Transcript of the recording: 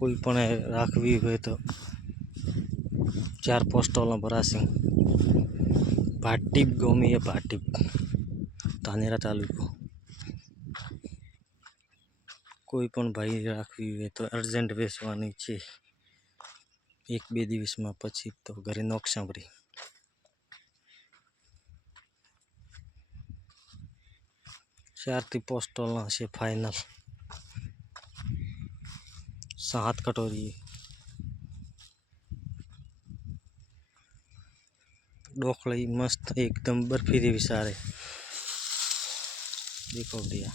કોઈ પણ રાખવી હોય તો ચાર પોસ્ટોલો ભરાશે. ભાટીપ ગમી એ ભાટીપ. ધાનેરા તાલુકો. કોઈ પણ ભાઈ રાખવી હોય તો અર્જન્ટ વેચવાની છે. એક બે દિવસમાં પછી તો ઘરે નોક સાંભળી. ચારથી પોસ્ટોલના હશે ફાઇનલ सात कटोरी। ढोकली मस्त एकदम बर्फ़ी देवी सारे। देखो भैया।